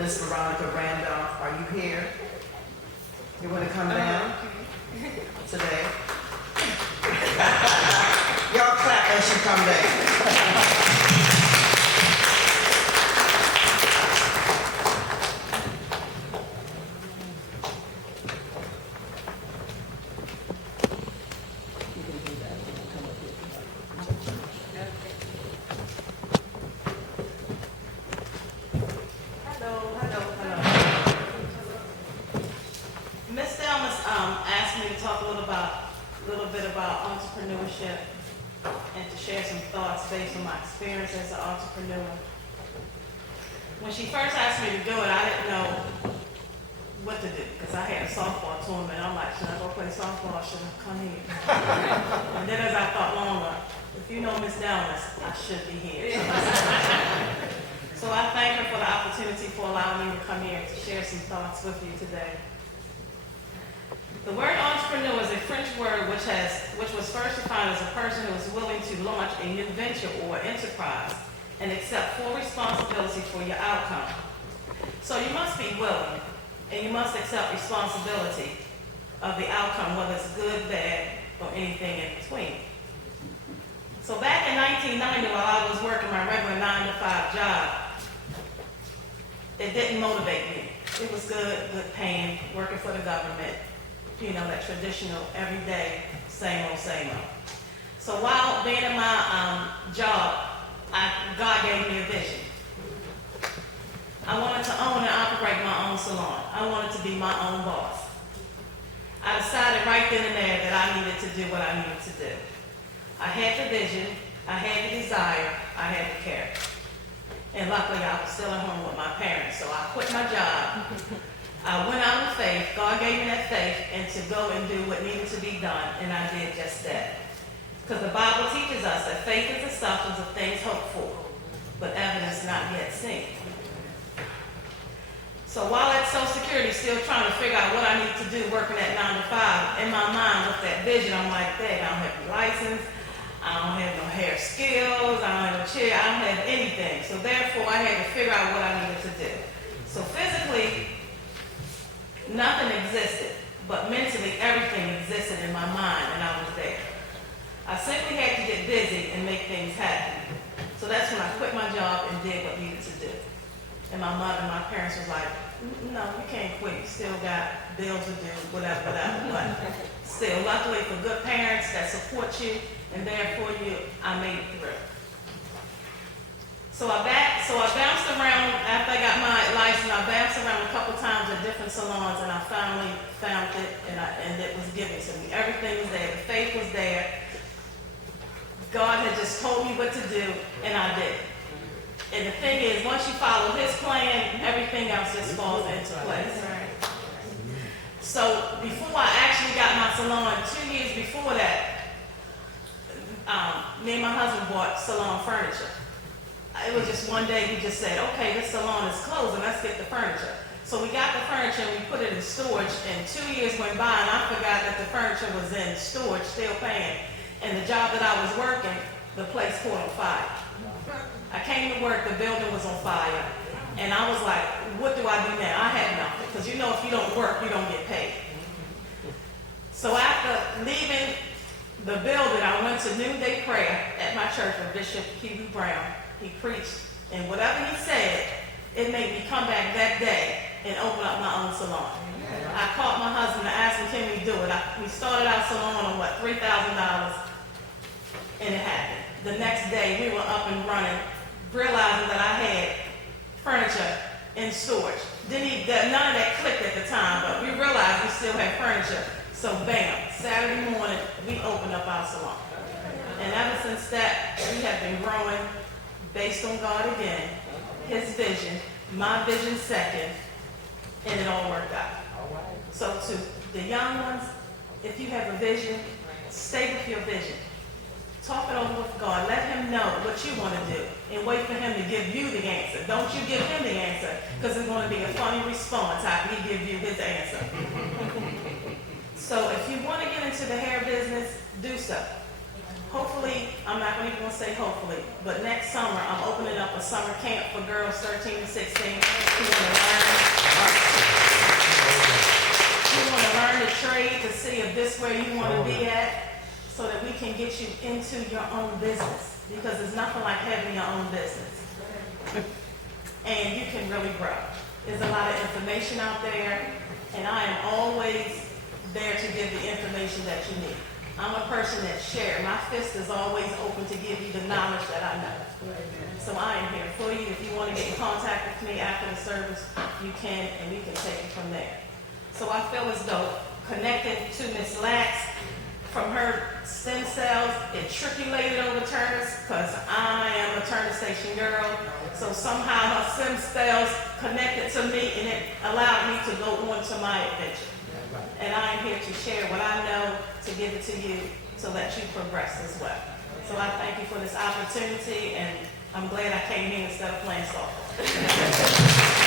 Miss Veronica Randolph, are you here? You want to come down today? Y'all clap as she come down. Entrepreneurship and to share some thoughts based on my experience as an entrepreneur. When she first asked me to do it, I didn't know what to do because I had a softball tournament. I'm like, should I go play softball or should I come here? And then as I thought longer, if you know Miss Dallas, I should be here. So I thank her for the opportunity for allowing me to come here to share some thoughts with you today. The word entrepreneur is a French word which was first defined as a person who is willing to launch a new venture or enterprise and accept full responsibility for your outcome. So you must be willing and you must accept responsibility of the outcome, whether it's good, bad, or anything in between. So back in 1990, while I was working my regular 9-to-5 job, it didn't motivate me. It was good paying, working for the government. You know, that traditional, everyday, same old, same old. So while being in my job, God gave me a vision. I wanted to own and operate my own salon. I wanted to be my own boss. I decided right then and there that I needed to do what I needed to do. I had the vision, I had the desire, I had the care. And luckily I was still at home with my parents, so I quit my job. I went out in faith. God gave me that faith and to go and do what needed to be done, and I did just that. Because the Bible teaches us that faith is the substance of things hoped for, but evidence not yet seen. So while at Social Security, still trying to figure out what I need to do working at 9-to-5, in my mind with that vision, I'm like, dang, I don't have a license, I don't have no hair skills, I don't have a chair, I don't have anything. So therefore, I had to figure out what I needed to do. So physically, nothing existed, but mentally everything existed in my mind, and I was there. I simply had to get busy and make things happen. So that's when I quit my job and did what needed to do. And my mother and my parents was like, no, you can't quit. You still got bills to do, whatever. But still, luckily for good parents that support you and there for you, I made it through. So I bounced around after I got my license. I bounced around a couple times at different salons, and I finally found it, and it was given to me. Everything was there. The faith was there. God had just told me what to do, and I did. And the thing is, once you follow His plan, everything else just falls into place. So before I actually got my salon, 2 years before that, me and my husband bought salon furniture. It was just one day we just said, okay, this salon is closing, let's get the furniture. So we got the furniture and we put it in storage, and 2 years went by and I forgot that the furniture was in storage, still paying. And the job that I was working, the place caught on fire. I came to work, the building was on fire, and I was like, what do I do now? I had nothing, because you know if you don't work, you don't get paid. So after leaving the building, I went to noonday prayer at my church with Bishop Hugh Brown. He preached, and whatever he said, it made me come back that day and open up my own salon. I called my husband and asked him, can we do it? We started our salon on $3,000, and it happened. The next day, we were up and running, realizing that I had furniture in storage. None of that clicked at the time, but we realized we still had furniture. So bam, Saturday morning, we opened up our salon. And ever since that, we have been growing based on God again, His vision, my vision second, and it all worked out. So to the young ones, if you have a vision, stay with your vision. Talk it over with God. Let Him know what you want to do and wait for Him to give you the answer. Don't you give Him the answer, because it's going to be a funny response after He gives you His answer. So if you want to get into the hair business, do so. Hopefully, I'm not even going to say hopefully, but next summer I'm opening up a summer camp for girls 13 to 16 who want to learn trade to see if this where you want to be at, so that we can get you into your own business, because there's nothing like having your own business. And you can really grow. There's a lot of information out there, and I am always there to give the information that you need. I'm a person that shares. My fist is always open to give you the knowledge that I know. So I am here for you. If you want to get in contact with me after the service, you can, and we can take it from there. So I feel as though connected to Miss Lax, from her stem cells, it trickulated over Turner's, because I am a Turner Station girl. So somehow her stem cells connected to me, and it allowed me to go on to my adventure. And I am here to share what I know, to give it to you, to let you progress as well. So I thank you for this opportunity, and I'm glad I came here instead of playing softball.